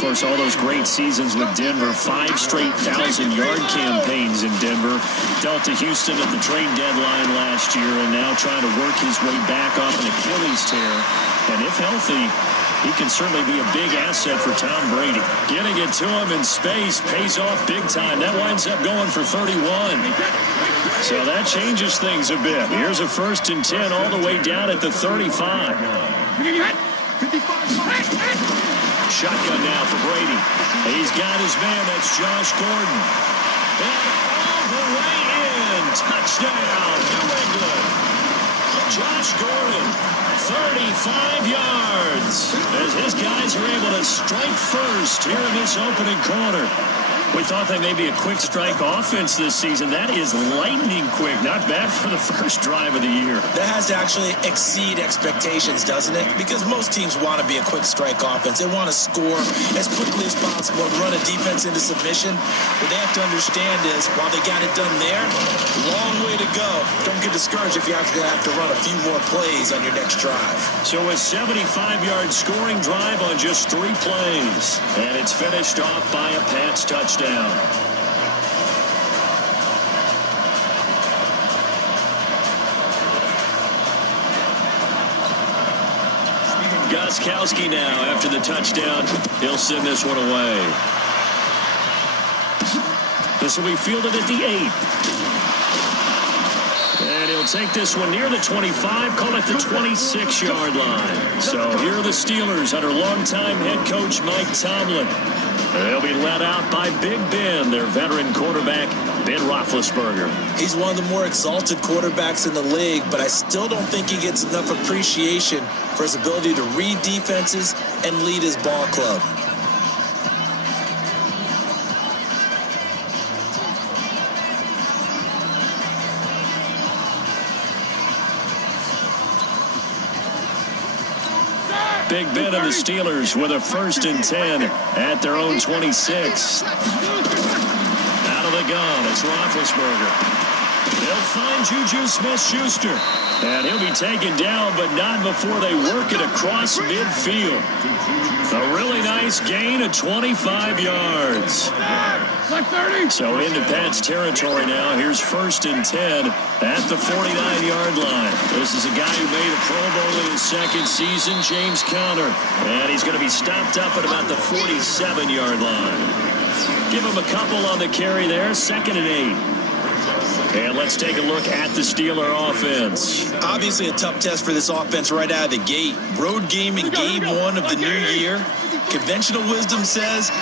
Of course, all those great seasons with Denver, 5 straight 1,000-yard campaigns in Denver. Dealt to Houston at the trade deadline last year, and now trying to work his way back off an Achilles tear. And if healthy, he can certainly be a big asset for Tom Brady. Getting it to him in space pays off big time. That winds up going for 31. So that changes things a bit. Here's a 1st and 10 all the way down at the 35. Shotgun now for Brady. He's got his man. That's Josh Gordon. And all the way in. Touchdown, New England. Josh Gordon, 35 yards. As his guys are able to strike first here in this opening quarter. We thought they may be a quick strike offense this season. That is lightning quick. Not bad for the first drive of the year. That has to actually exceed expectations, doesn't it? Because most teams want to be a quick strike offense. They want to score as quickly as possible and run a defense into submission. What they have to understand is, while they got it done there, long way to go. Don't get discouraged if you actually have to run a few more plays on your next drive. So a 75-yard scoring drive on just 3 plays. And it's finished off by a Pats touchdown. Gostkowski now after the touchdown. He'll send this one away. This will be fielded at the 8. And he'll take this one near the 25, call it the 26-yard line. So here are the Steelers under longtime head coach Mike Tomlin. They'll be led out by Big Ben, their veteran quarterback, Ben Roethlisberger. He's one of the more exalted quarterbacks in the league, but I still don't think he gets enough appreciation for his ability to read defenses and lead his ball club. Big Ben and the Steelers with a 1st and 10 at their own 26. Out of the gun, it's Roethlisberger. They'll find Juju Smith-Schuster. And he'll be taken down, but not before they work it across midfield. A really nice gain of 25 yards. So into Pat's territory now. Here's 1st and 10 at the 49-yard line. This is a guy who made a Pro Bowl in his 2nd season, James Conner. And he's going to be stopped up at about the 47-yard line. Give him a couple on the carry there. 2nd and 8. And let's take a look at the Steeler offense. Obviously a tough test for this offense right out of the gate. Road game in game 1 of the new year. Conventional wisdom says,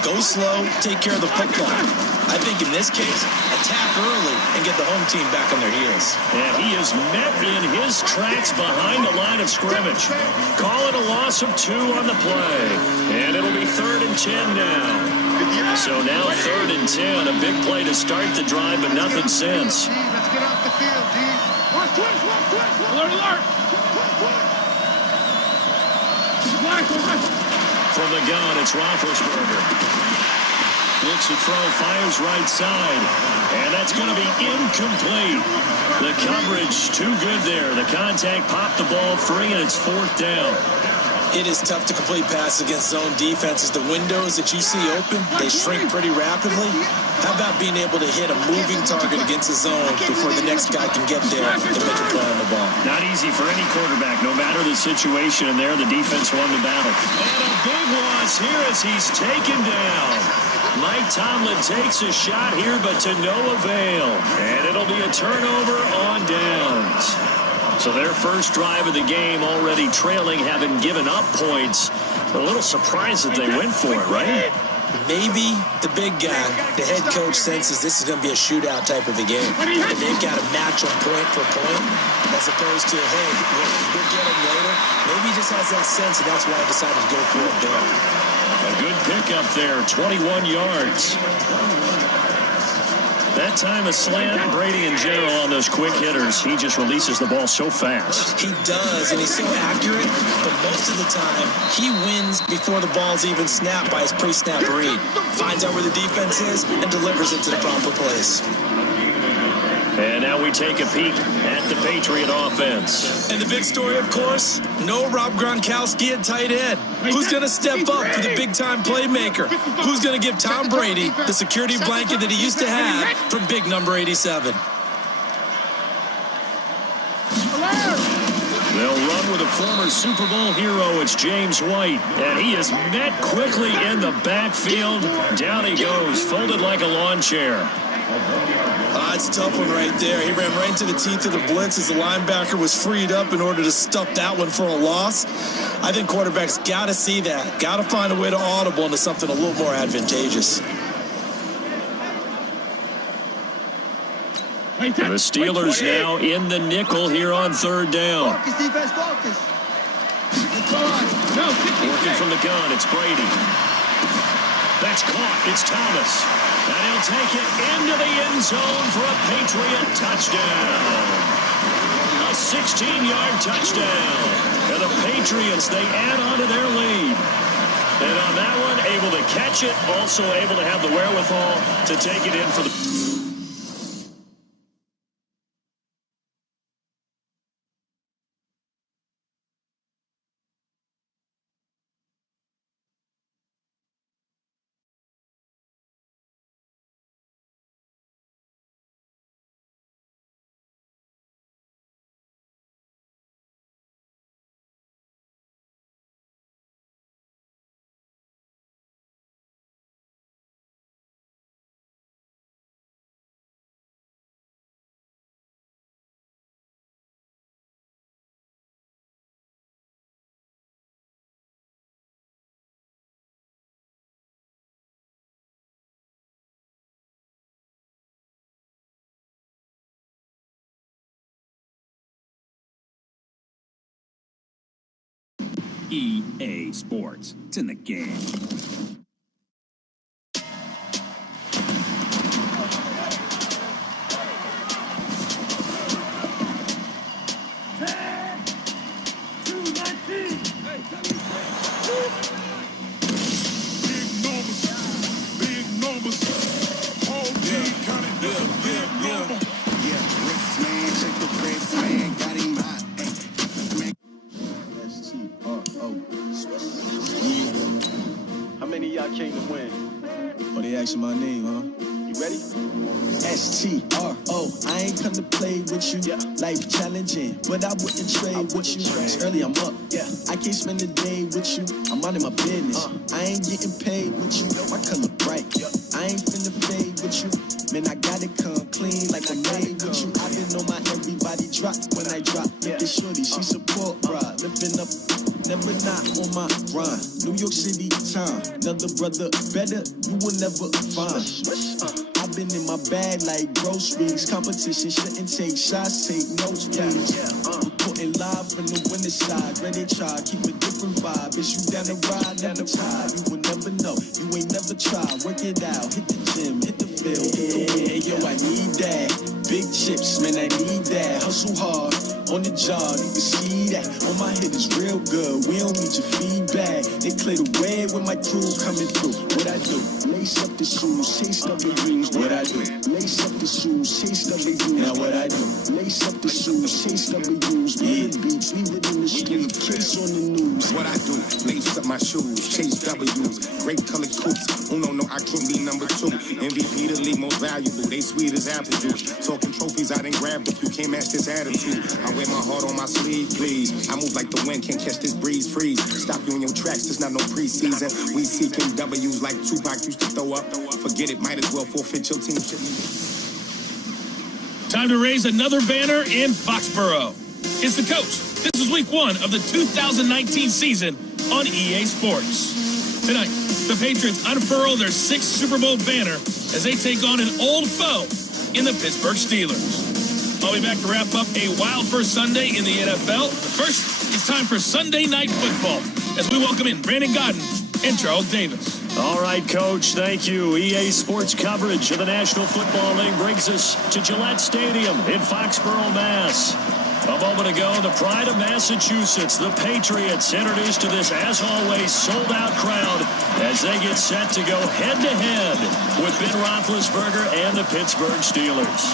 go slow, take care of the football. I think in this case, attack early and get the home team back on their heels. And he is met in his tracks behind the line of scrimmage. Call it a loss of 2 on the play. And it'll be 3rd and 10 now. So now 3rd and 10, a big play to start the drive, but nothing since. Let's get off the field, D. Alert, alert. From the gun, it's Roethlisberger. Looks to throw, fires right side. And that's going to be incomplete. The coverage too good there. The contact popped the ball free, and it's 4th down. It is tough to complete passes against zone defenses. The windows that you see open, they shrink pretty rapidly. How about being able to hit a moving target against the zone before the next guy can get there and make a play on the ball? Not easy for any quarterback, no matter the situation. And there, the defense won the battle. And a big loss here as he's taken down. Mike Tomlin takes a shot here, but to no avail. And it'll be a turnover on downs. So their first drive of the game already trailing, having given up points. A little surprised that they went for it, right? Maybe the big guy, the head coach, senses this is going to be a shootout type of a game. And they've got a match on point for point, as opposed to, hey, we'll get him later. Maybe he just has that sense, and that's why I decided to go for it there. A good pickup there, 21 yards. That time a slant. Brady in general on those quick hitters, he just releases the ball so fast. He does, and he's so accurate, but most of the time he wins before the ball's even snapped by his pre-snap read. Finds out where the defense is and delivers it to the proper place. And now we take a peek at the Patriot offense. And the big story, of course, no Rob Gronkowski at tight end. Who's going to step up for the big-time playmaker? Who's going to give Tom Brady the security blanket that he used to have from big number 87? They'll run with a former Super Bowl hero. It's James White. And he is met quickly in the backfield. Down he goes, folded like a lawn chair. It's a tough one right there. He ran right into the teeth of the blitz as the linebacker was freed up in order to stuff that one for a loss. I think quarterbacks got to see that. Got to find a way to audible into something a little more advantageous. The Steelers now in the nickel here on third down. Working from the gun, it's Brady. That's caught, it's Thomas. And he'll take it into the end zone for a Patriot touchdown. A 16-yard touchdown. And the Patriots, they add on to their lead. And on that one, able to catch it, also able to have the wherewithal to take it in for the... EA Sports. It's in the game. Came to win. Oh, they asking my name, huh? You ready? STRO, I ain't come to play with you. Yeah. Life challenging, but I wouldn't trade with you. It's early, I'm up. Yeah. I can't spend a day with you. I'm minding my business. I ain't getting paid with you. My color bright. I ain't finna fade with you. Man, I gotta come clean like I made with you. I've been on my everybody drop when I drop. Look at shorty, she support ride. Lifting up, never not on my grind. New York City time. Another brother better, you will never find. I've been in my bag like groceries. Competition shouldn't take shots, take notes, please. Reporting live from the winter side. Ready to try, keep a different vibe. Is you down the ride, never tired. You will never know, you ain't never tried. Work it out, hit the gym, hit the field. Hey, yo, I need that. Big chips, man, I need that. Hustle hard, on the job, you can see that. On my head is real good, we don't need your feedback. They clear the way with my crew coming through. What I do? Lace up the shoes, chase W's. What I do? Lace up the shoes, chase W's. Now what I do? Lace up the shoes, chase W's. Yeah, beats, leave it in the street, case on the news. What I do? Lace up my shoes, chase W's. Great colored coats. Oh no, I can't be number 2. MVP the league most valuable. They sweet as apple juice. Talking trophies, I didn't grab the few. Can't match this attitude. I wear my heart on my sleeve, please. I move like the wind, can't catch this breeze, freeze. Stop you in your tracks, there's not no preseason. We seeking W's like Tupac used to throw up. Forget it, might as well forfeit your team. Time to raise another banner in Foxborough. It's the coach. This is week 1 of the 2019 season on EA Sports. Tonight, the Patriots unfurl their 6th Super Bowl banner as they take on an old foe in the Pittsburgh Steelers. I'll be back to wrap up a wild first Sunday in the NFL. But first, it's time for Sunday Night Football as we welcome in Brandon Godden and Charles Davis. All right, Coach, thank you. EA Sports coverage of the National Football League brings us to Gillette Stadium in Foxborough, Mass. A moment ago, the pride of Massachusetts, the Patriots, introduced to this, as always, sold-out crowd as they get set to go head-to-head with Ben Roethlisberger and the Pittsburgh Steelers.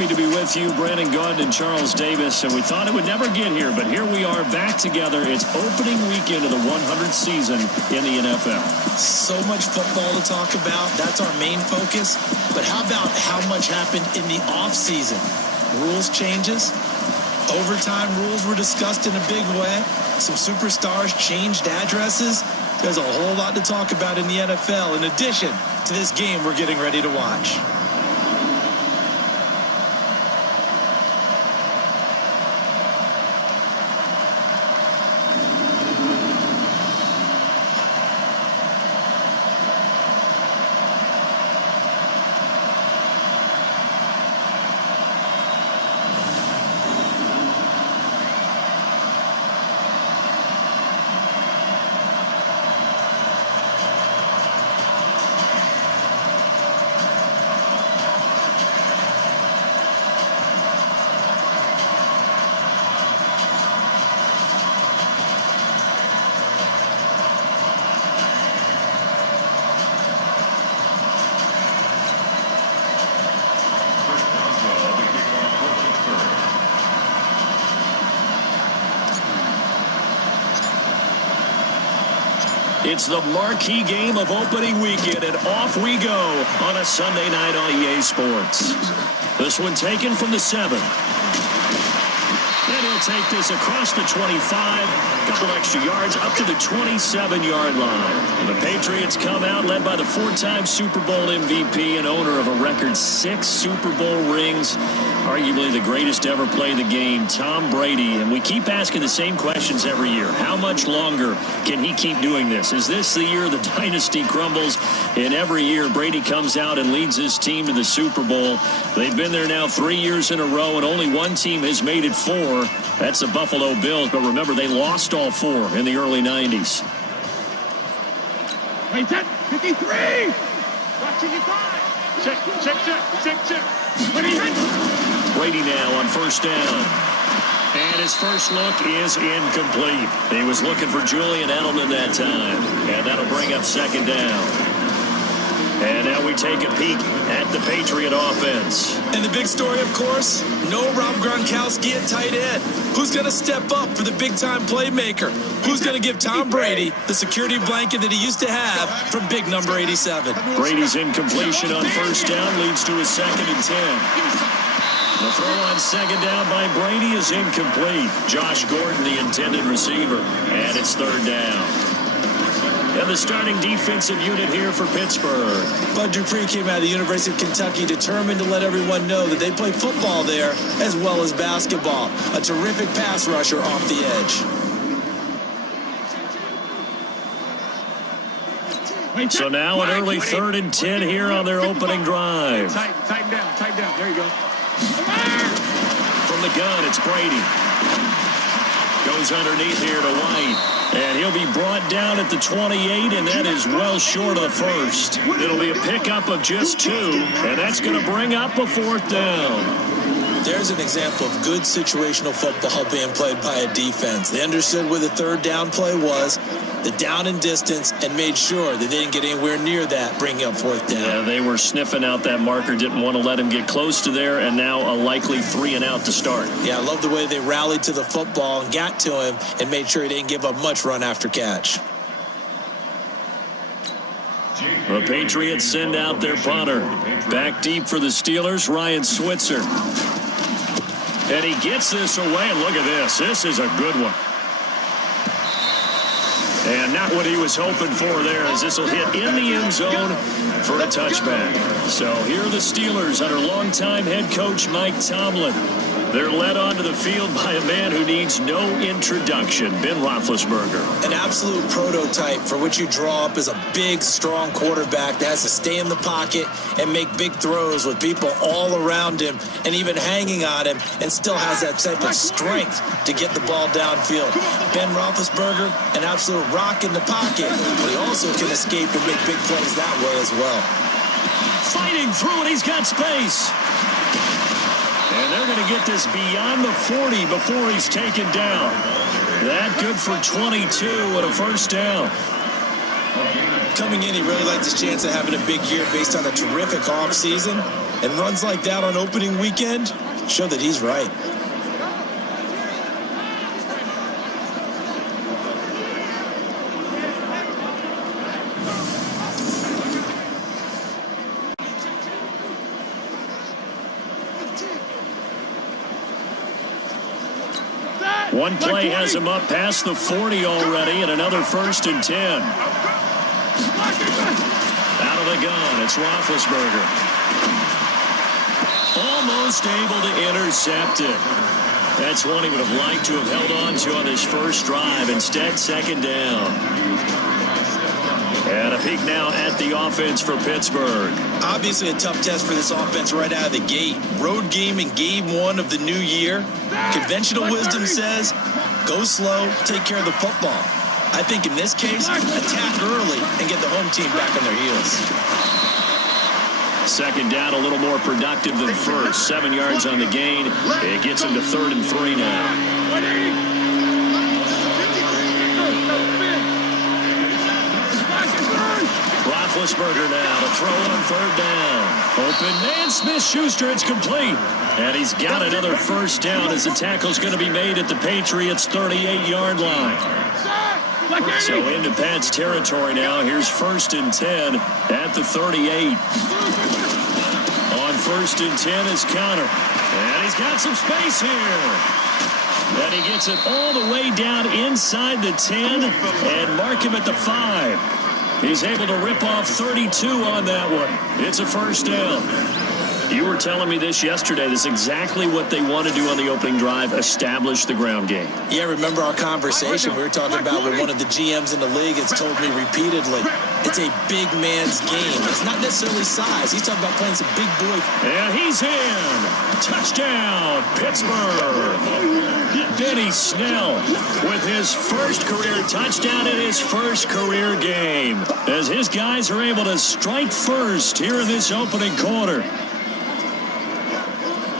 happy to be with you, Brandon Gaudin and Charles Davis, and we thought it would never get here, but here we are back together. It's opening weekend of the 100th season in the NFL. So much football to talk about. That's our main focus. But how about how much happened in the offseason? Rules changes. Overtime rules were discussed in a big way. Some superstars changed addresses. There's a whole lot to talk about in the NFL in addition to this game we're getting ready to watch. It's the marquee game of opening weekend, and off we go on a Sunday night on EA Sports. This one taken from the 7. And he'll take this across the 25, couple extra yards, up to the 27-yard line. The Patriots come out led by the 4-time Super Bowl MVP and owner of a record 6 Super Bowl rings, arguably the greatest to ever play the game, Tom Brady. And we keep asking the same questions every year. How much longer can he keep doing this? Is this the year the dynasty crumbles? And every year, Brady comes out and leads his team to the Super Bowl. They've been there now 3 years in a row, and only one team has made it 4. That's the Buffalo Bills. But remember, they lost all 4 in the early 90s. Wait, 10, 53. Watch 55. Check. Brady now on first down. And his first look is incomplete. He was looking for Julian Edelman that time. And that'll bring up second down. And now we take a peek at the Patriot offense. And the big story, of course, no Rob Gronkowski at tight end. Who's going to step up for the big-time playmaker? Who's going to give Tom Brady the security blanket that he used to have from big number 87? Brady's incompletion on first down leads to a 2nd and 10. The throw on second down by Brady is incomplete. Josh Gordon, the intended receiver, and it's 3rd down. And the starting defensive unit here for Pittsburgh. Bud Dupree came out of the University of Kentucky determined to let everyone know that they play football there as well as basketball. A terrific pass rusher off the edge. So now an early 3rd and 10 here on their opening drive. Tighten down. There you go. From the gun, it's Brady. Goes underneath here to White. And he'll be brought down at the 28, and that is well short of the first. It'll be a pickup of just 2, and that's going to bring up a 4th down. There's an example of good situational football being played by a defense. They understood where the 3rd down play was, the down and distance, and made sure that they didn't get anywhere near that, bringing up 4th down. Yeah, they were sniffing out that marker, didn't want to let him get close to there, and now a likely 3 and out to start. Yeah, I love the way they rallied to the football and got to him and made sure he didn't give up much run after catch. The Patriots send out their punter. Back deep for the Steelers, Ryan Switzer. And he gets this away, and look at this. This is a good one. And not what he was hoping for there, as this will hit in the end zone for a touchback. So here are the Steelers under longtime head coach Mike Tomlin. They're led onto the field by a man who needs no introduction, Ben Roethlisberger. An absolute prototype for which you draw up as a big, strong quarterback that has to stay in the pocket and make big throws with people all around him and even hanging on him, and still has that type of strength to get the ball downfield. Ben Roethlisberger, an absolute rock in the pocket, but he also can escape and make big plays that way as well. Fighting through it, he's got space. And they're going to get this beyond the 40 before he's taken down. That good for 22 and a first down. Coming in, he really liked his chance of having a big year based on a terrific offseason. And runs like that on opening weekend show that he's right. One play has him up past the 40 already, and another 1st and 10. Out of the gun, it's Roethlisberger. Almost able to intercept it. That's one he would have liked to have held on to on his first drive. Instead, 2nd down. And a peek now at the offense for Pittsburgh. Obviously a tough test for this offense right out of the gate. Road game in game 1 of the new year. Conventional wisdom says, go slow, take care of the football. I think in this case, attack early and get the home team back on their heels. 2nd down, a little more productive than first. 7 yards on the gain. It gets him to 3rd and 3 now. Roethlisberger now to throw on 3rd down. Open man, Smith-Schuster, it's complete. And he's got another 1st down as the tackle's going to be made at the Patriots' 38-yard line. So into Pat's territory now. Here's 1st and 10 at the 38. On 1st and 10 is Connor. And he's got some space here. And he gets it all the way down inside the 10 and mark him at the 5. He's able to rip off 32 on that one. It's a 1st down. You were telling me this yesterday. This is exactly what they want to do on the opening drive, establish the ground game. Yeah, remember our conversation we were talking about with one of the GMs in the league has told me repeatedly, it's a big man's game. It's not necessarily size. He's talking about playing some big boy. And he's in. Touchdown, Pittsburgh. Benny Snell with his first career touchdown in his first career game as his guys are able to strike first here in this opening quarter.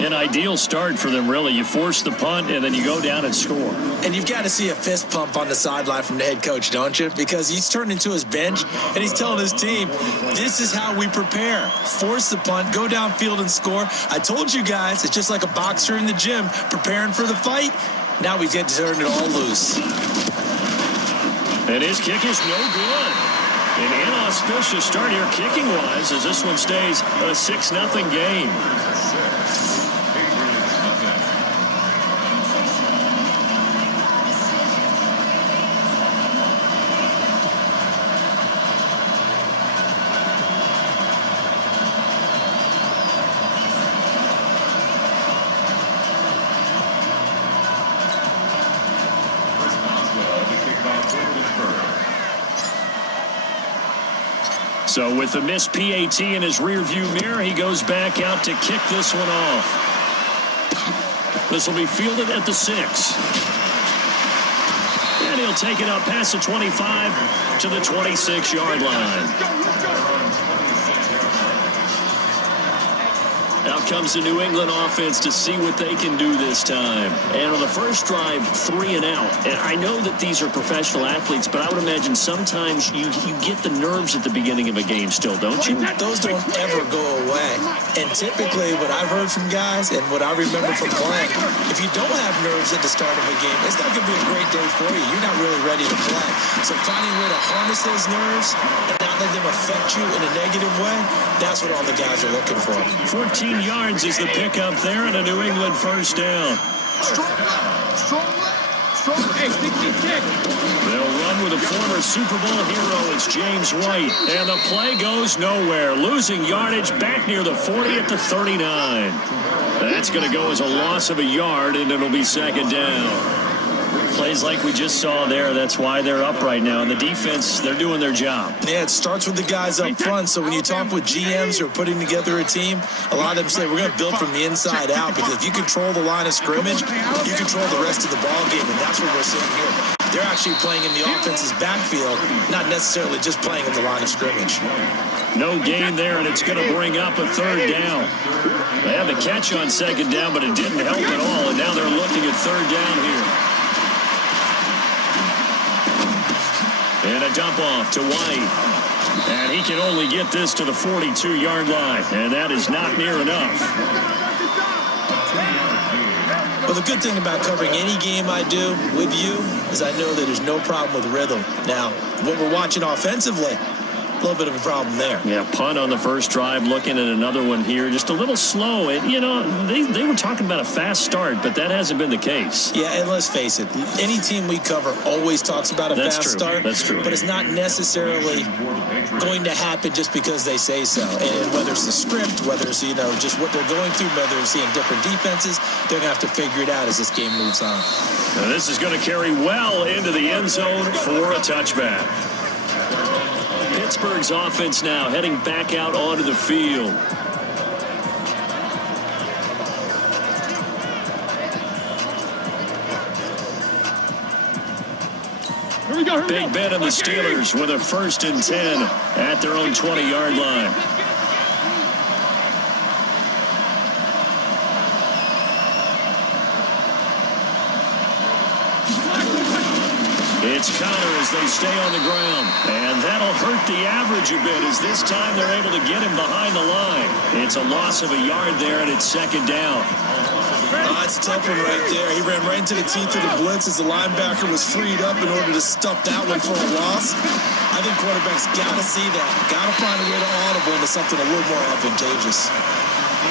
An ideal start for them, really. You force the punt, and then you go down and score. And you've got to see a fist pump on the sideline from the head coach, don't you? Because he's turned into his bench, and he's telling his team, this is how we prepare. Force the punt, go downfield and score. I told you guys, it's just like a boxer in the gym preparing for the fight. Now we get to turn it all loose. And his kick is no good. An inauspicious start here kicking-wise as this one stays a 6-0 game. So with the missed PAT in his rearview mirror, he goes back out to kick this one off. This will be fielded at the 6. And he'll take it up past the 25 to the 26-yard line. Out comes the New England offense to see what they can do this time. And on the first drive, 3 and out. And I know that these are professional athletes, but I would imagine sometimes you get the nerves at the beginning of a game still, don't you? Those don't ever go away. And typically what I've heard from guys and what I remember from playing, if you don't have nerves at the start of a game, it's not going to be a great day for you. You're not really ready to play. So finding a way to harness those nerves and not let them affect you in a negative way, that's what all the guys are looking for. 14 yards is the pickup there and a New England 1st down. They'll run with a former Super Bowl hero. It's James White. And the play goes nowhere. Losing yardage back near the 40 at the 39. That's going to go as a loss of a yard, and it'll be 2nd down. Plays like we just saw there. That's why they're up right now. And the defense, they're doing their job. Yeah, it starts with the guys up front. So when you talk with GMs who are putting together a team, a lot of them say we're going to build from the inside out, because if you control the line of scrimmage, you control the rest of the ball game, and that's what we're seeing here. They're actually playing in the offense's backfield, not necessarily just playing in the line of scrimmage. No gain there, and it's going to bring up a 3rd down. They had the catch on 2nd down, but it didn't help at all, and now they're looking at 3rd down here. And a dump off to White. And he can only get this to the 42-yard line, and that is not near enough. Well, the good thing about covering any game I do with you is I know that there's no problem with rhythm. Now, what we're watching offensively, a little bit of a problem there. Yeah, punt on the first drive, looking at another one here, just a little slow. And, they were talking about a fast start, but that hasn't been the case. Yeah, and let's face it, any team we cover always talks about a fast start. That's true. But it's not necessarily going to happen just because they say so. And whether it's the script, whether it's, just what they're going through, whether it's seeing different defenses, they're going to have to figure it out as this game moves on. Now, this is going to carry well into the end zone for a touchback. Pittsburgh's offense now heading back out onto the field. Big bet on the Steelers with a 1st and 10 at their own 20-yard line. It's Connor as they stay on the ground. And that'll hurt the average a bit as this time they're able to get him behind the line. It's a loss of a yard there, and it's 2nd down. That's a tough one right there. He ran right into the teeth of the blitz as the linebacker was freed up in order to stuff that one for a loss. I think quarterbacks got to see that. Got to find a way to audible into something a little more advantageous.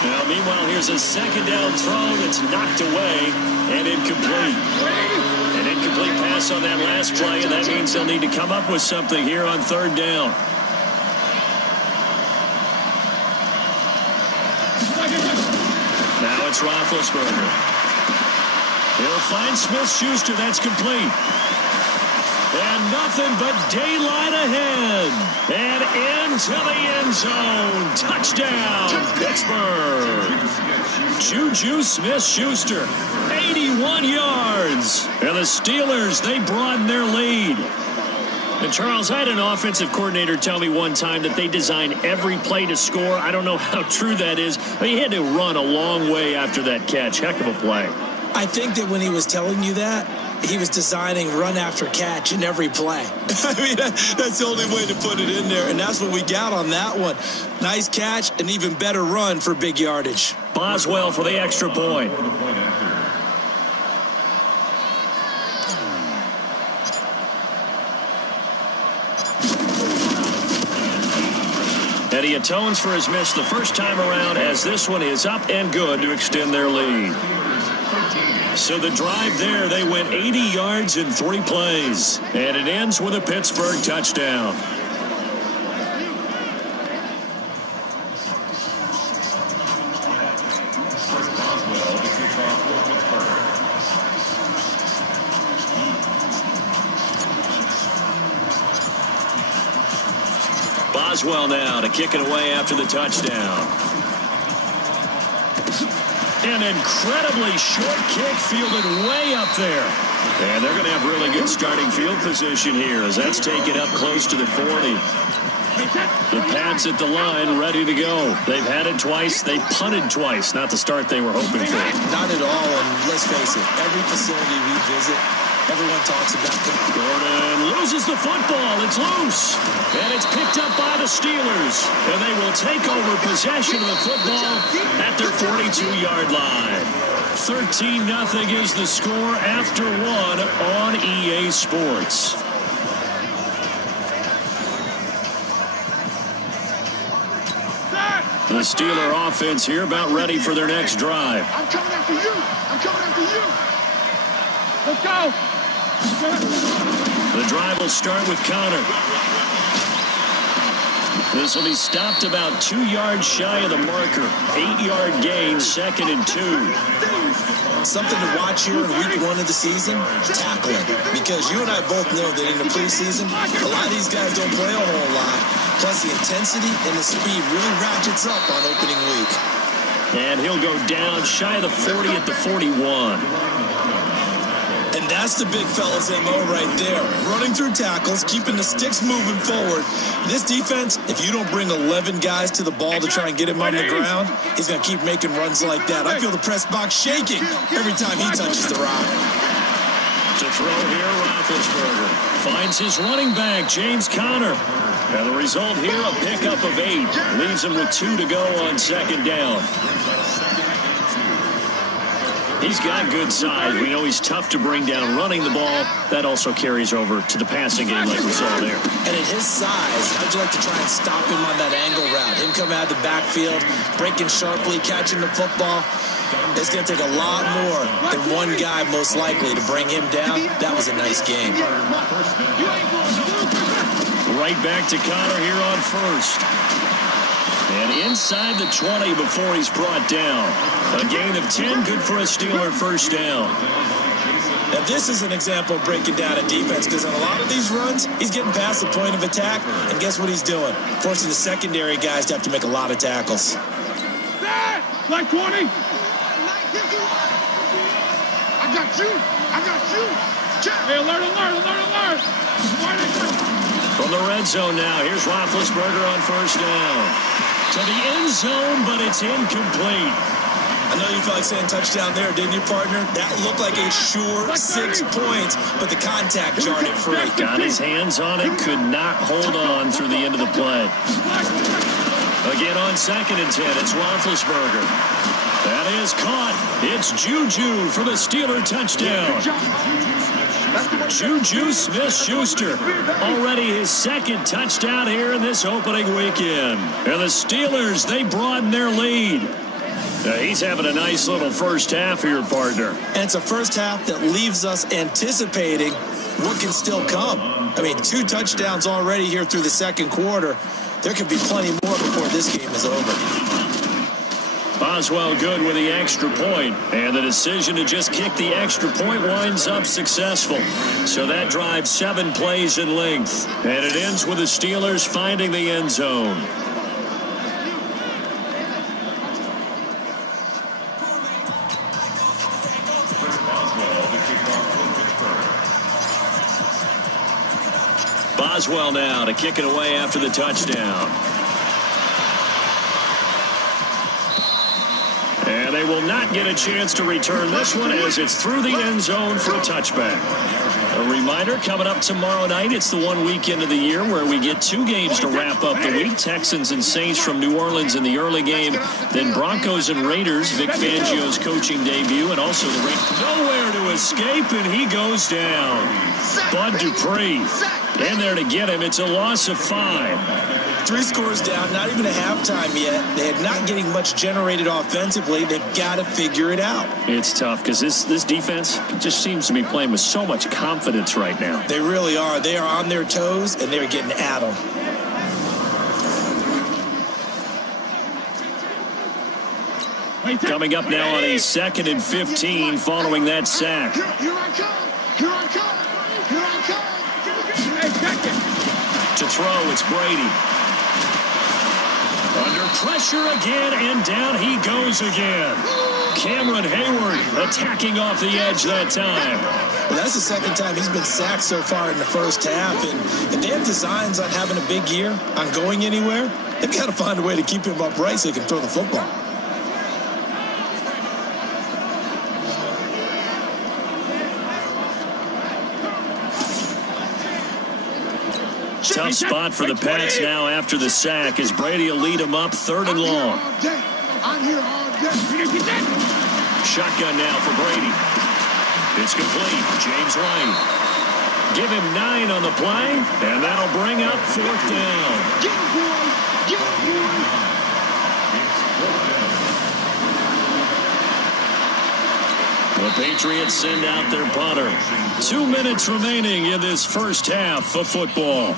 Now, meanwhile, here's a 2nd down throw that's knocked away and incomplete. An incomplete pass on that last play, and that means they'll need to come up with something here on 3rd down. Now it's Roethlisberger. He'll find Smith-Schuster. That's complete. And nothing but daylight ahead. And into the end zone. Touchdown, Pittsburgh. Juju Smith-Schuster, 81 yards. And the Steelers, they broaden their lead. And, Charles, I had an offensive coordinator tell me one time that they design every play to score. I don't know how true that is. I mean, he had to run a long way after that catch. Heck of a play. I think that when he was telling you that, he was designing run after catch in every play. I mean, that's the only way to put it in there, and that's what we got on that one. Nice catch, an even better run for big yardage. Boswell for the extra point. And he atones for his miss the first time around as this one is up and good to extend their lead. So the drive there, they went 80 yards in 3 plays. And it ends with a Pittsburgh touchdown. Boswell now to kick it away after the touchdown. An incredibly short kick fielded way up there. And they're going to have really good starting field position here as that's taken up close to the 40. The Pats at the line ready to go. They've had it twice. They've punted twice. Not the start they were hoping for. Not at all. And let's face it, every facility we visit, everyone talks about Gordon loses the football. It's loose. And it's picked up by the Steelers. And they will take over possession of the football at their 42-yard line. 13-0 is the score after 1 on EA Sports. The Steeler offense here about ready for their next drive. I'm coming after you. I'm coming after you. Let's go. The drive will start with Connor. This will be stopped about 2 yards shy of the marker. 8-yard gain, 2nd and 2. Something to watch here in week 1 of the season, tackling. Because you and I both know that in the preseason, a lot of these guys don't play a whole lot. Plus the intensity and the speed really ratchets up on opening week. And he'll go down shy of the 40 at the 41. And that's the big fella's MO right there. Running through tackles, keeping the sticks moving forward. This defense, if you don't bring 11 guys to the ball to try and get him on the ground, he's going to keep making runs like that. I feel the press box shaking every time he touches the rock. To throw here, Roethlisberger finds his running back, James Conner. And the result here, a pickup of 8. Leaves him with 2 to go on second down. He's got good size. We know he's tough to bring down running the ball. That also carries over to the passing game like we saw there. And at his size, how'd you like to try and stop him on that angle route? Him coming out of the backfield, breaking sharply, catching the football. It's going to take a lot more than one guy, most likely, to bring him down. That was a nice game. Right back to Conner here on first. And inside the 20 before he's brought down. A gain of 10, good for a Steeler first down. Now, this is an example of breaking down a defense, because on a lot of these runs, he's getting past the point of attack, and guess what he's doing? Forcing the secondary guys to have to make a lot of tackles. Like 20. I got you. Hey, alert. From the red zone now, here's Roethlisberger on first down. To the end zone, but it's incomplete. I know you felt like saying touchdown there, didn't you, partner? That looked like a sure 6 points, but the contact jarred it free. Got his hands on it, could not hold on through the end of the play. Again on second and 10, it's Roethlisberger. That is caught. It's Juju for the Steeler touchdown. Juju Smith-Schuster, already his second touchdown here in this opening weekend. And the Steelers, they broaden their lead. He's having a nice little first half here, partner. And it's a first half that leaves us anticipating what can still come. I mean, 2 touchdowns already here through the second quarter. There could be plenty more before this game is over. Boswell good with the extra point, and the decision to just kick the extra point winds up successful. So that drives 7 plays in length, and it ends with the Steelers finding the end zone. Boswell now to kick it away after the touchdown. And they will not get a chance to return this one as it's through the end zone for a touchback. A reminder, coming up tomorrow night, it's the one weekend of the year where we get 2 games to wrap up the week. Texans and Saints from New Orleans in the early game. Then Broncos and Raiders, Vic Fangio's coaching debut, and also the Raiders. Nowhere to escape, and he goes down. Bud Dupree in there to get him. It's a loss of 5. 3 scores down, not even a halftime yet. They are not getting much generated offensively. They've got to figure it out. It's tough because this defense just seems to be playing with so much confidence right now. They really are. They are on their toes, and they're getting at them. Coming up now on a 2nd and 15 following that sack. Here I come. Hey, check it. To throw, it's Brady. Under pressure again, and down he goes again. Cameron Hayward attacking off the edge that time. Well, that's the second time he's been sacked so far in the first half, and if they have designs on having a big year, on going anywhere, they've got to find a way to keep him upright so he can throw the football. Tough spot for the Pats now after the sack as Brady will lead him up 3rd and long. I'm here all day. Shotgun now for Brady. It's complete. James White. Give him 9 on the play, and that'll bring up 4th down. Get him, boy. The Patriots send out their punter. 2 minutes remaining in this first half of football.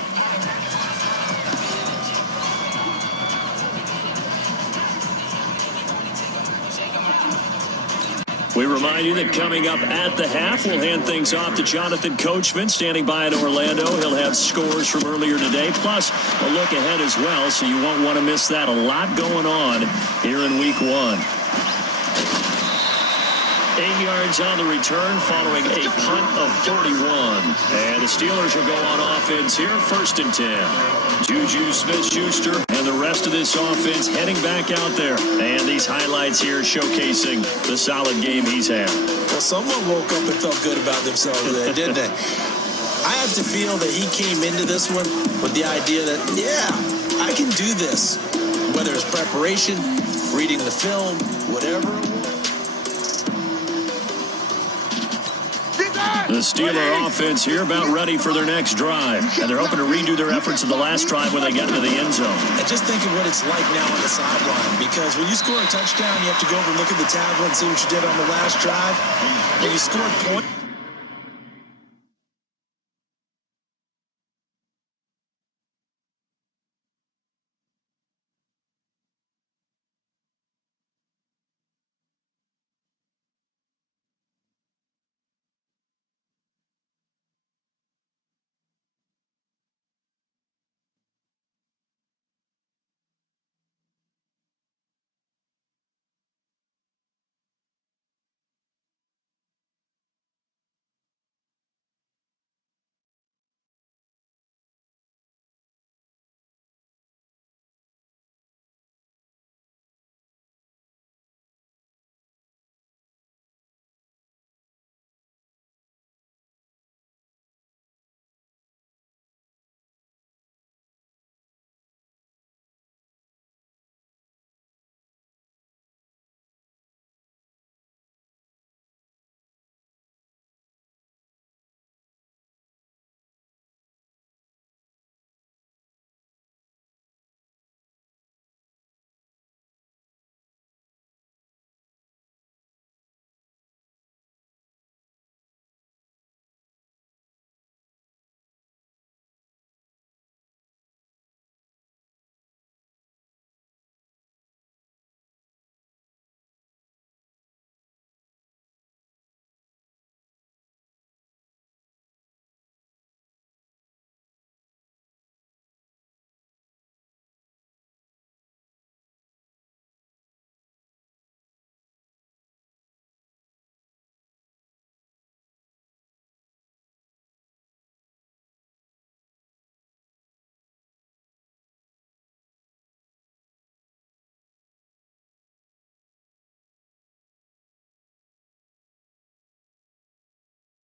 We remind you that coming up at the half, we'll hand things off to Jonathan Coachman, standing by in Orlando. He'll have scores from earlier today, plus a look ahead as well, so you won't want to miss that. A lot going on here in Week 1. 8 yards on the return following a punt of 41. And the Steelers will go on offense here, 1st and 10. Juju Smith-Schuster And the rest of this offense heading back out there. And these highlights here showcasing the solid game he's had. Well, someone woke up and felt good about themselves there, didn't they? I have to feel that he came into this one with the idea that, yeah, I can do this. Whether it's preparation, reading the film, whatever it was. The Steeler offense here about ready for their next drive. And they're hoping to redo their efforts in the last drive when they get into the end zone. And just think of what it's like now on the sideline. Because when you score a touchdown, you have to go over and look at the tablet and see what you did on the last drive. When you scored points.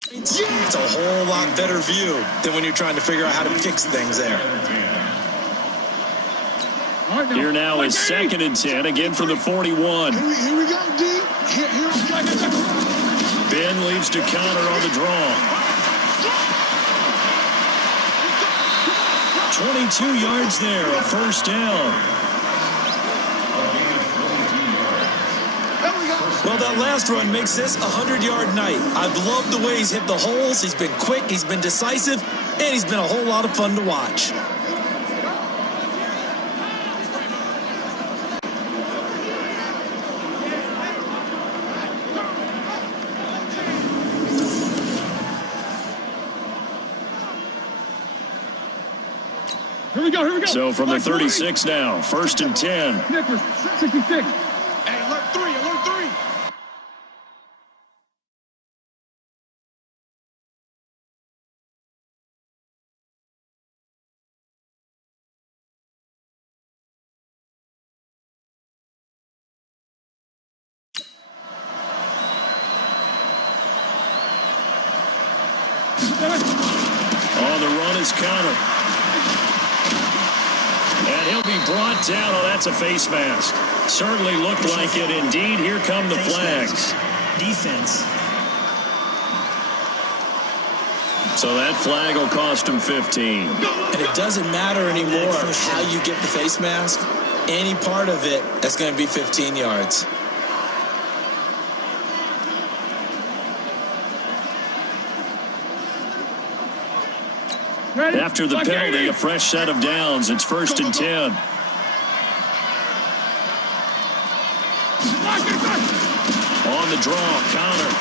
It's a whole lot better view than when you're trying to figure out how to fix things there. Here now is 2nd and 10, again from the 41. Here we go, D. Ben leaves to counter on the draw. 22 yards there, a first down. Well, that last run makes this a 100-yard night. I've loved the way he's hit the holes. He's been quick, he's been decisive, and he's been a whole lot of fun to watch. Here we go. So from the 36 now, 1st and 10. Snickers, 66. Hey, alert 3. On the run is Connor. And he'll be brought down. Oh, that's a face mask. Certainly looked like it. Indeed, here come the flags. Defense. So that flag will cost him 15. And it doesn't matter anymore how you get the face mask. Any part of it, that's going to be 15 yards. After the penalty, a fresh set of downs. It's 1st and 10. On the draw, Connor.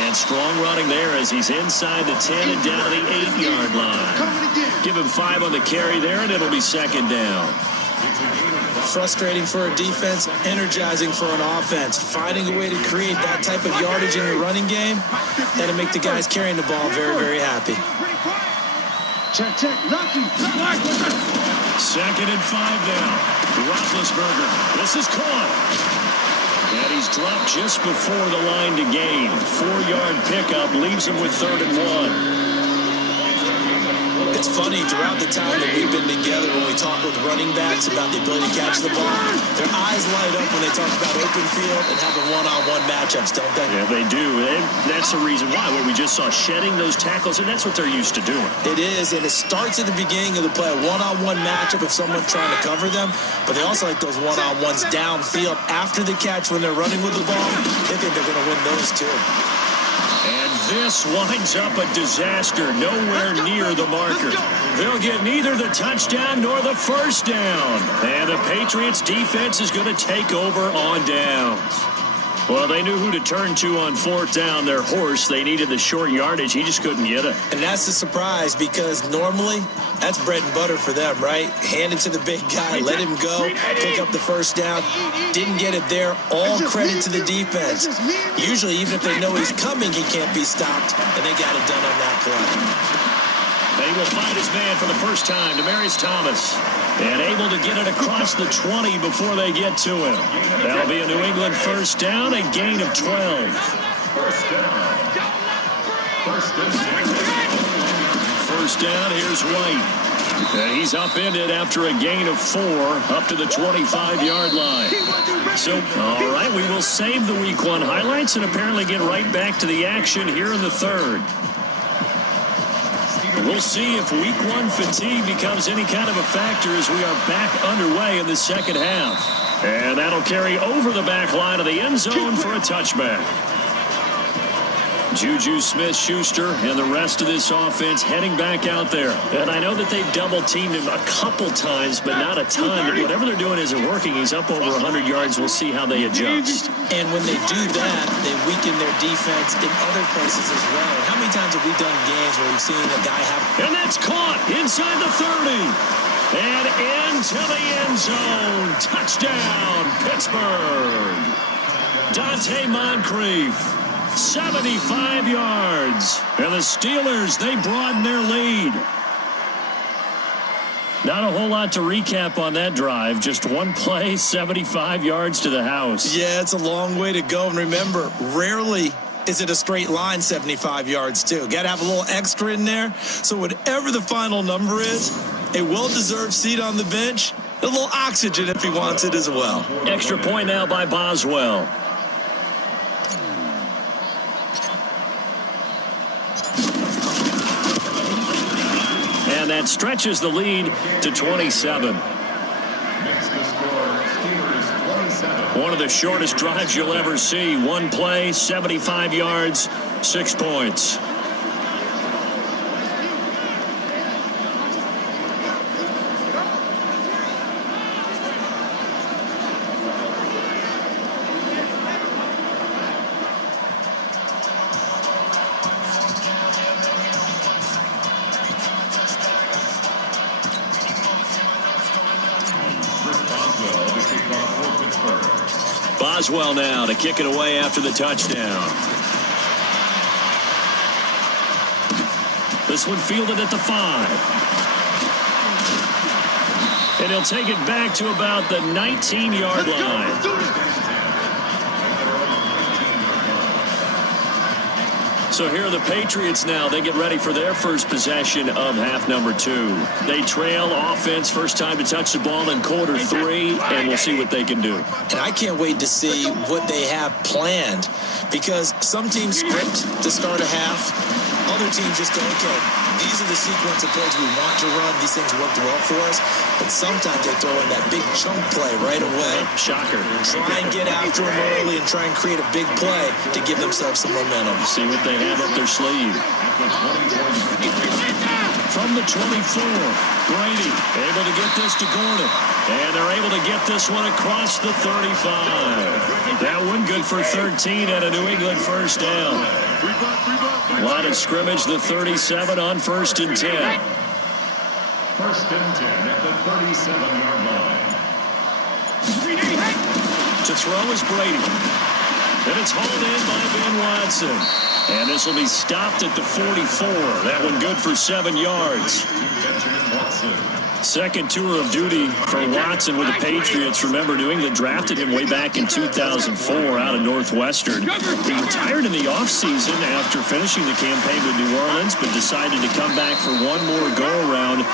And strong running there as he's inside the 10 and down to the 8-yard line. Give him 5 on the carry there, and it'll be 2nd down. Frustrating for a defense, energizing for an offense. Finding a way to create that type of yardage in your running game, that'll make the guys carrying the ball very, very happy. Check. Lucky. 2nd and 5 now. Roethlisberger. This is caught. And he's dropped just before the line to gain. 4-yard pickup leaves him with 3rd and 1. It's funny, throughout the time that we've been together, when we talk with running backs about the ability to catch the ball, their eyes light up when they talk about open field and having one-on-one matchups, don't they? Yeah, they do. And that's the reason why. What we just saw, shedding those tackles, and that's what they're used to doing. It is, and it starts at the beginning of the play, a one-on-one matchup if someone's trying to cover them, but they also like those one-on-ones downfield after the catch when they're running with the ball. They think they're going to win those too. And this winds up a disaster, nowhere near the marker. They'll get neither the touchdown nor the first down. And the Patriots defense is going to take over on downs. Well, they knew who to turn to on 4th down. Their horse, they needed the short yardage. He just couldn't get it. And that's a surprise because normally that's bread and butter for them, right? Hand it to the big guy, let him go, pick up the first down. Didn't get it there. All credit to the defense. Usually, even if they know he's coming, he can't be stopped. And they got it done on that play. They will find his man for the first time, Demaryius Thomas, and able to get it across the 20 before they get to him. That'll be a New England first down, a gain of 12. First down, here's White. And he's upended after a gain of 4 up to the 25-yard line. So, all right, we will save the Week 1 highlights and apparently get right back to the action here in the 3rd. We'll see if Week 1 fatigue becomes any kind of a factor as we are back underway in the 2nd half. And that'll carry over the back line of the end zone for a touchback. Juju Smith-Schuster and the rest of this offense heading back out there. And I know that they've double-teamed him a couple times, but not a ton. But whatever they're doing isn't working. He's up over 100 yards. We'll see how they adjust. And when they do that, they weaken their defense in other places as well. And how many times have we done games where we've seen a guy have... And that's caught inside the 30. And into the end zone. Touchdown, Pittsburgh. Dante Moncrief. 75 yards. And the Steelers, they broaden their lead. Not a whole lot to recap on that drive. Just one play, 75 yards to the house. Yeah, it's a long way to go. And remember, rarely is it a straight line 75 yards, too. Got to have a little extra in there. So whatever the final number is, a well-deserved seat on the bench, a little oxygen if he wants it as well. Extra point now by Boswell. And that stretches the lead to 27. One of the shortest drives you'll ever see. One play, 75 yards, 6 points. Boswell now to kick it away after the touchdown. This one fielded at the 5. And he'll take it back to about the 19-yard line. So here are the Patriots now. They get ready for their first possession of half number 2. They trail offense, first time to touch the ball in quarter 3, and we'll see what they can do. And I can't wait to see what they have planned, because some teams script to start a half. Other teams just go, okay, these are the sequence of plays we want to run. These things worked well for us. And sometimes they throw in that big chunk play right away. Shocker. Try and get after them early and try and create a big play to give themselves some momentum. See what they have up their sleeve. From the 24, Brady able to get this to Gordon. And they're able to get this one across the 35. That one good for 13 and a New England first down. Line of scrimmage, the 37 on 1st and 10. 1st and 10 at the 37-yard line. To throw is Brady. And it's hauled in by Ben Watson. And this will be stopped at the 44. That one good for 7 yards. Benjamin Watson. Second tour of duty for Watson with the Patriots. Remember, New England drafted him way back in 2004 out of Northwestern. He retired in the offseason after finishing the campaign with New Orleans, but decided to come back for one more go-around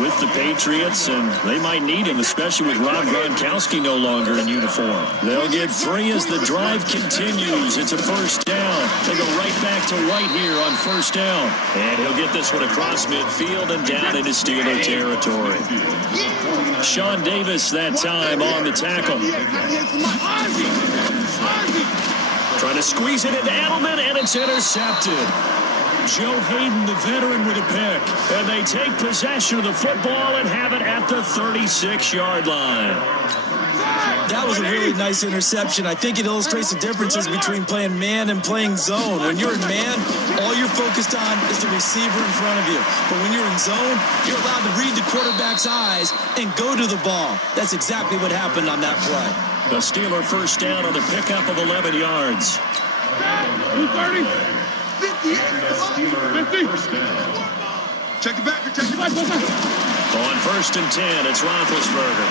with the Patriots, and they might need him, especially with Rob Gronkowski no longer in uniform. They'll get 3 as the drive continues. It's a first down. They go right back to White here on first down, and he'll get this one across midfield and down into Steeler territory. Sean Davis that time on the tackle. Trying to squeeze it into Edelman, and it's intercepted. Joe Hayden, the veteran, with a pick. And they take possession of the football and have it at the 36-yard line. That was a really nice interception. I think it illustrates the differences between playing man and playing zone. When you're in man, all you're focused on is the receiver in front of you. But when you're in zone, you're allowed to read the quarterback's eyes and go to the ball. That's exactly what happened on that play. The Steeler first down on the pickup of 11 yards. 230. 50. Check it back. On first and 10, it's Roethlisberger.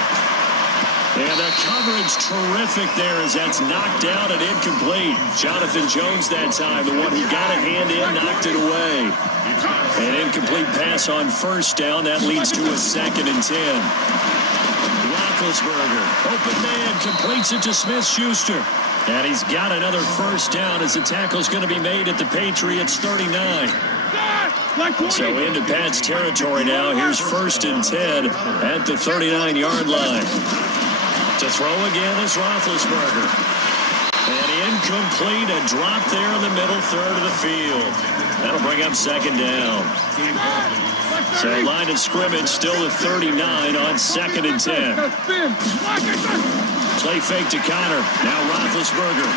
And the coverage terrific there as that's knocked out and incomplete. Jonathan Jones that time, the one who got a hand in, knocked it away. An incomplete pass on first down. That leads to a second and 10. Roethlisberger, open man, completes it to Smith-Schuster. And he's got another first down as the tackle's going to be made at the Patriots 39. So into Pat's territory now. Here's first and 10 at the 39-yard line. To throw again is Roethlisberger. And incomplete, a drop there in the middle third of the field. That'll bring up second down. So line of scrimmage still at 39 on second and 10. Play fake to Connor. Now Roethlisberger.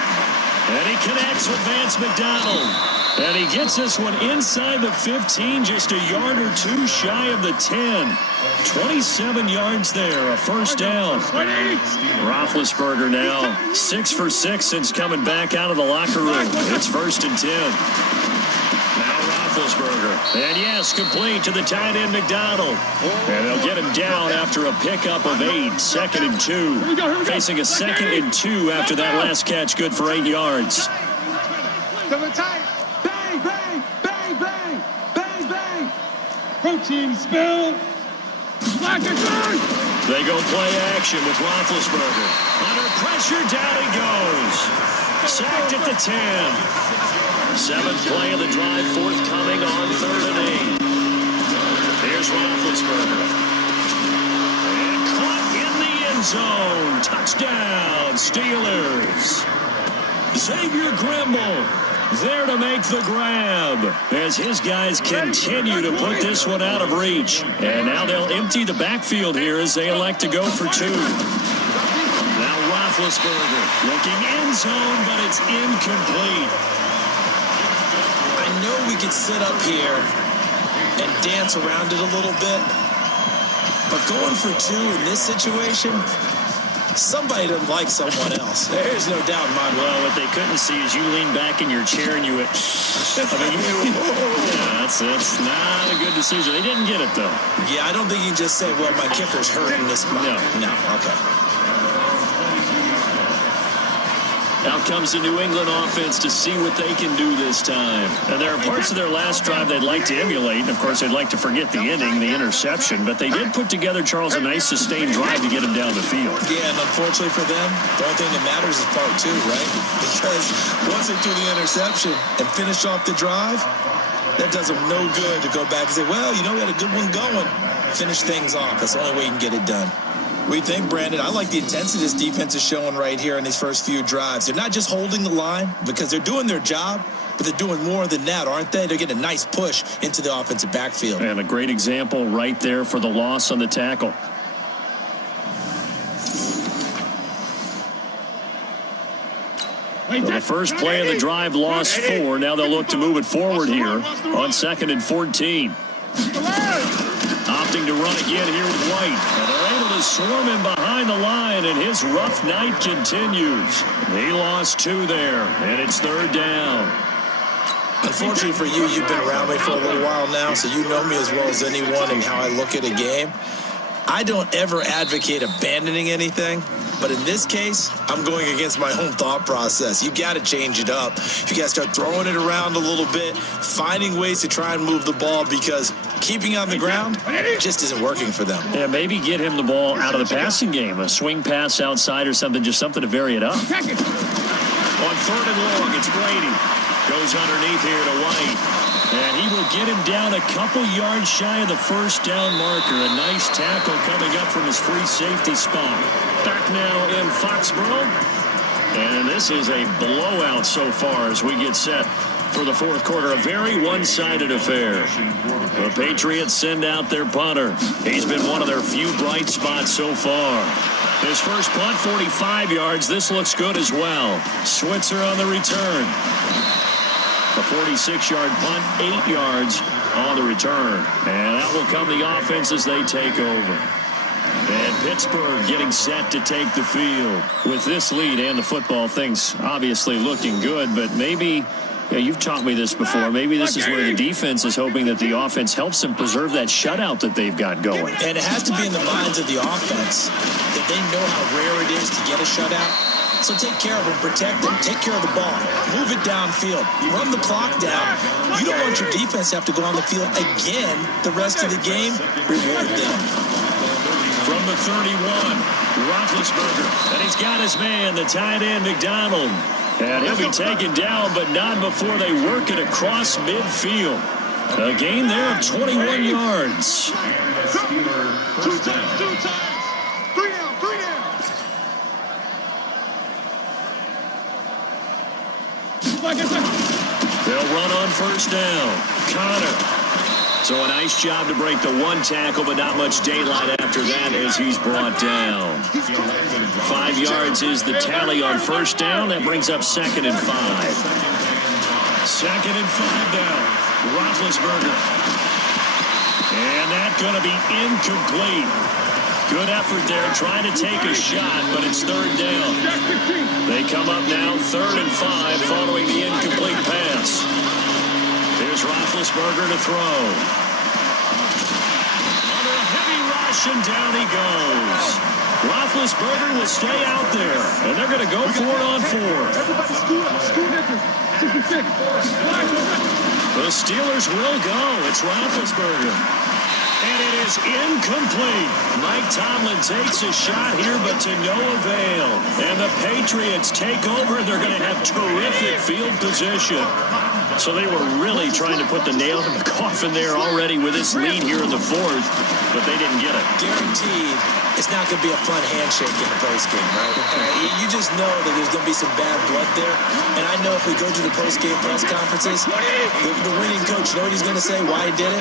And he connects with Vance McDonald. And he gets this one inside the 15, just a yard or two shy of the 10. 27 yards there, a first down. Roethlisberger now 6 for 6 since coming back out of the locker room. It's first and 10. Now Roethlisberger. And yes, complete to the tight end McDonald. And they'll get him down after a pickup of 8. Second and 2. Facing a second and 2 after that last catch, good for 8 yards. Protein spill. They go play action with Roethlisberger. Under pressure, down he goes. Sacked at the 10. 7th play of the drive, forthcoming on 3rd and 8. Here's Roethlisberger. And caught in the end zone. Touchdown, Steelers. Xavier Grimble there to make the grab as his guys continue to put this one out of reach. And now they'll empty the backfield here as they elect to go for 2. Now Roethlisberger looking end zone, but it's incomplete. I know we could sit up here and dance around it a little bit, but going for 2 in this situation, somebody doesn't like someone else. There's no doubt in my mind. Well, what they couldn't see is you lean back in your chair and you went, yeah, that's not a good decision. They didn't get it, though. Yeah, I don't think you can just say, well, my kicker's hurting this spot. No, okay. Out comes the New England offense to see what they can do this time. And there are parts of their last drive they'd like to emulate. And, of course, they'd like to forget the ending, the interception. But they did put together, Charles, a nice sustained drive to get them down the field. Yeah, and unfortunately for them, the only thing that matters is part 2, right? Because once they threw the interception and finish off the drive, that does them no good to go back and say, well, you know, we had a good one going. Finish things off. That's the only way you can get it done. What do you think, Brandon? I like the intensity this defense is showing right here in these first few drives. They're not just holding the line because they're doing their job, but they're doing more than that, aren't they? They're getting a nice push into the offensive backfield. And a great example right there for the loss on the tackle. So the first play of the drive lost 4. Now they'll look to move it forward here on 2nd and 14. Opting to run again here with White. And they're able to swarm him behind the line, and his rough night continues. He lost 2 there, and it's 3rd down. Unfortunately for you, you've been around me for a little while now, so you know me as well as anyone and how I look at a game. I don't ever advocate abandoning anything, but in this case, I'm going against my own thought process. You got to change it up. You got to start throwing it around a little bit, finding ways to try and move the ball, because keeping on the ground just isn't working for them. Yeah, maybe get him the ball out of the passing game, a swing pass outside or something, just something to vary it up. On 3rd and long, it's Brady. Goes underneath here to White. And he will get him down a couple yards shy of the first down marker. A nice tackle coming up from his free safety spot. Back now in Foxborough. And this is a blowout so far as we get set for the fourth quarter. A very one-sided affair. The Patriots send out their punter. He's been one of their few bright spots so far. His first punt, 45 yards. This looks good as well. Switzer on the return. A 46-yard punt, 8 yards on the return. And that will come the offense as they take over. And Pittsburgh getting set to take the field. With this lead and the football, things obviously looking good, but maybe, you've taught me this before, maybe this is where the defense is hoping that the offense helps them preserve that shutout that they've got going. And it has to be in the minds of the offense that they know how rare it is to get a shutout. So take care of them, protect them, take care of the ball, move it downfield, run the clock down. You don't want your defense to have to go on the field again the rest of the game. Reward them. From the 31, Roethlisberger, and he's got his man, the tight end, McDonald. And he'll be taken down, but not before they work it across midfield. A gain there of 21 yards. Two times. 3 down. They'll run on first down. Connor. So a nice job to break the one tackle, but not much daylight after that as he's brought down. 5 yards is the tally on first down. That brings up 2nd and 5. 2nd and 5 down. Roethlisberger. And that's going to be incomplete. Good effort there, trying to take a shot, but it's 3rd down. They come up now 3rd and 5 following the incomplete pass. Here's Roethlisberger to throw. Under a heavy rush, and down he goes. Roethlisberger will stay out there, and they're going to go for it on 4th. Everybody scoot different. 66. The Steelers will go. It's Roethlisberger. And it is incomplete. Mike Tomlin takes a shot here, but to no avail. And the Patriots take over. They're going to have terrific field position. So they were really trying to put the nail in the coffin there already with this lead here in the 4th, but they didn't get it. Guaranteed, it's not going to be a fun handshake in the postgame, right? You just know that there's going to be some bad blood there. And I know if we go to the postgame press conferences, the winning coach, you know what he's going to say, why he did it?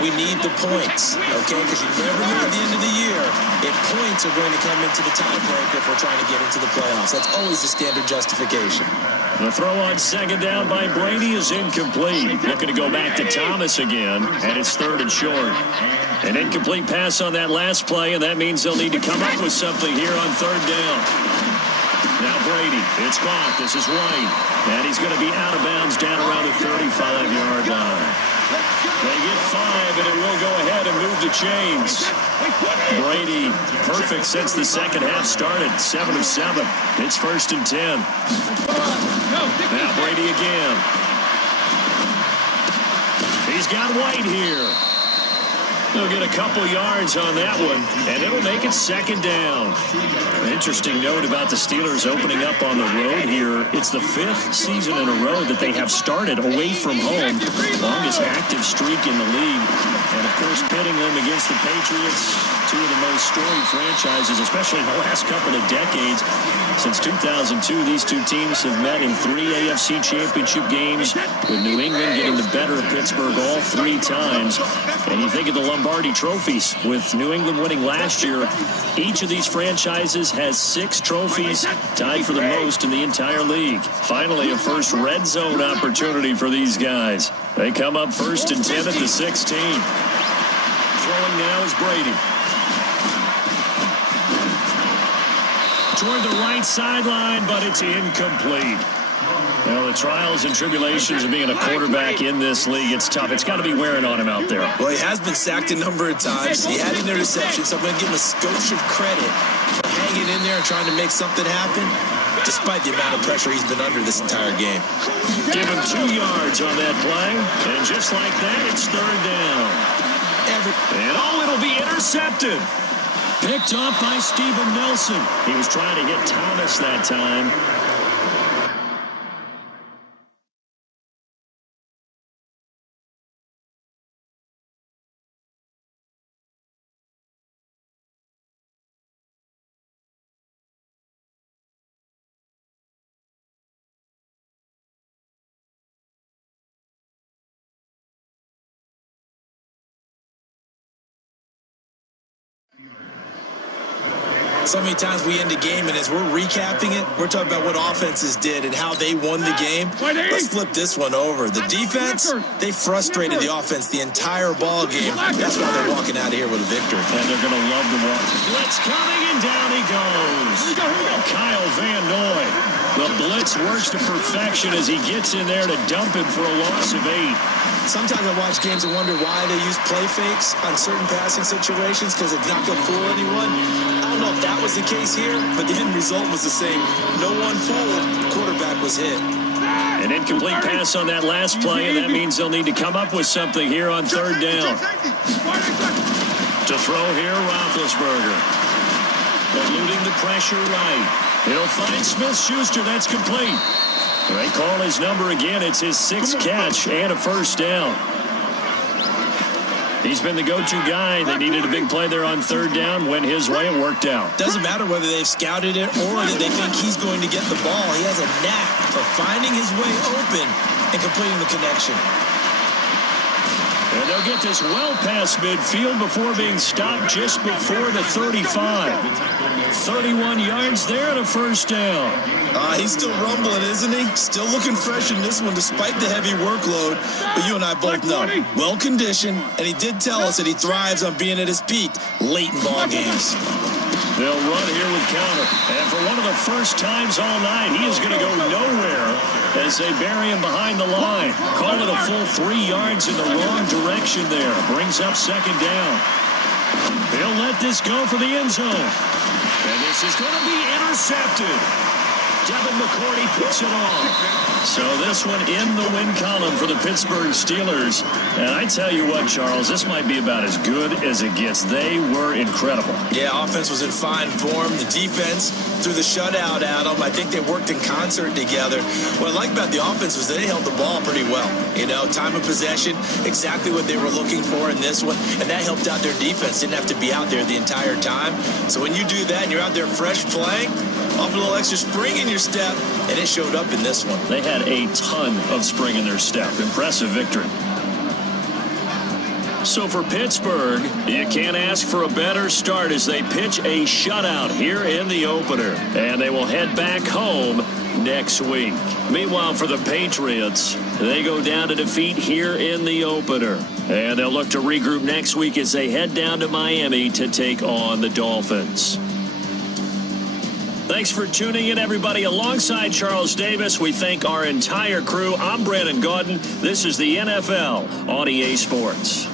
We need the points, okay? Because you never know at the end of the year if points are going to come into the tiebreaker if we're trying to get into the playoffs. That's always the standard justification. The throw on 2nd down by Brady is incomplete. Looking to go back to Thomas again, and it's 3rd and short. An incomplete pass on that last play, and that means they'll need to come up with something here on 3rd down. Now Brady, it's caught. This is White, and he's going to be out of bounds down around the 35-yard line. They get 5, and it will go ahead and move the chains. Brady, perfect since the second half started. 7 of 7. It's 1st and 10. Now Brady again. He's got White here. They'll get a couple yards on that one, and it'll make it 2nd down. An interesting note about the Steelers opening up on the road here. It's the 5th season in a row that they have started away from home. Longest active streak in the league. And, of course, pitting them against the Patriots, two of the most storied franchises, especially in the last couple of decades. Since 2002, these two teams have met in 3 AFC championship games, with New England getting the better of Pittsburgh all 3 times. And you think of the Lombardi trophies, with New England winning last year. Each of these franchises has 6 trophies, tied for the most in the entire league. Finally, a first red zone opportunity for these guys. They come up 1st and 10 at the 16. Throwing now is Brady. Toward the right sideline, but it's incomplete. Well, the trials and tribulations of being a quarterback in this league, it's tough. It's got to be wearing on him out there. Well, he has been sacked a number of times. He had an interception, so I'm going to give him a skosh of credit for hanging in there and trying to make something happen, despite the amount of pressure he's been under this entire game. Give him 2 yards on that play, and just like that, it's third down. It'll be intercepted. Picked up by Steven Nelson. He was trying to hit Thomas that time. So many times we end a game, and as we're recapping it, we're talking about what offenses did and how they won the game. Let's flip this one over. The defense, they frustrated the offense the entire ball game. That's why they're walking out of here with a victory. And they're going to love to watch. Blitz coming, and down he goes. Kyle Van Noy. The blitz works to perfection as he gets in there to dump him for a loss of 8. Sometimes I watch games and wonder why they use play fakes on certain passing situations because it's not going to fool anyone. I don't know if that was the case here, but the end result was the same. No one fooled. The quarterback was hit. An incomplete pass on that last play, and that means they'll need to come up with something here on third down. To throw here, Roethlisberger. Eluding the pressure right. He'll find Smith-Schuster. That's complete. They call his number again. It's his 6th catch and a first down. He's been the go-to guy. They needed a big play there on third down. Went his way. It worked out. Doesn't matter whether they've scouted it or that they think he's going to get the ball. He has a knack for finding his way open and completing the connection. And they'll get this well past midfield before being stopped just before the 35. 31 yards there and a first down. He's still rumbling, isn't he? Still looking fresh in this one despite the heavy workload. But you and I both know, well-conditioned, and he did tell us that he thrives on being at his peak late in ball games. They'll run here with counter. And for one of the first times all night, he is going to go nowhere as they bury him behind the line. Call it a full 3 yards in the wrong direction there. Brings up second down. He'll let this go for the end zone. And this is going to be intercepted. Devin McCourty picks it off. So this one in the win column for the Pittsburgh Steelers. And I tell you what, Charles, this might be about as good as it gets. They were incredible. Yeah, offense was in fine form. The defense threw the shutout at them. I think they worked in concert together. What I like about the offense was they held the ball pretty well. You know, time of possession, exactly what they were looking for in this one. And that helped out their defense. Didn't have to be out there the entire time. So when you do that and you're out there fresh playing, off a little extra spring in your step, and it showed up in this one. They had a ton of spring in their step. Impressive victory. So for Pittsburgh, you can't ask for a better start as they pitch a shutout here in the opener. And they will head back home next week. Meanwhile, for the Patriots, they go down to defeat here in the opener. And they'll look to regroup next week as they head down to Miami to take on the Dolphins. Thanks for tuning in, everybody. Alongside Charles Davis, we thank our entire crew. I'm Brandon Gaudin. This is the NFL on EA Sports.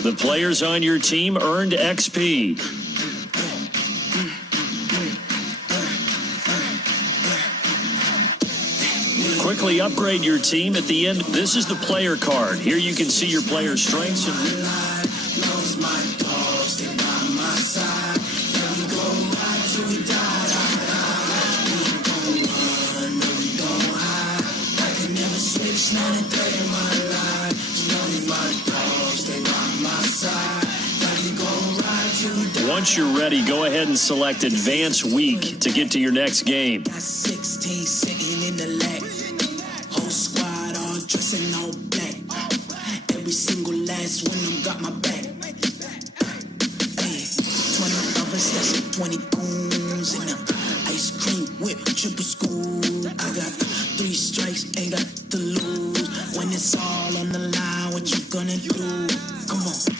The players on your team earned XP. Quickly upgrade your team at the end. This is the player card. Here you can see your player's strengths and once you're ready, go ahead and select Advance Week to get to your next game. 16 sitting in the leg. Whole squad all dressing all black. Every single last one of them got my back. Hey, 20 of us, that's 20. whip, triple school. I got 3 strikes, ain't got to lose. When it's all on the line, what you gonna do? Come on.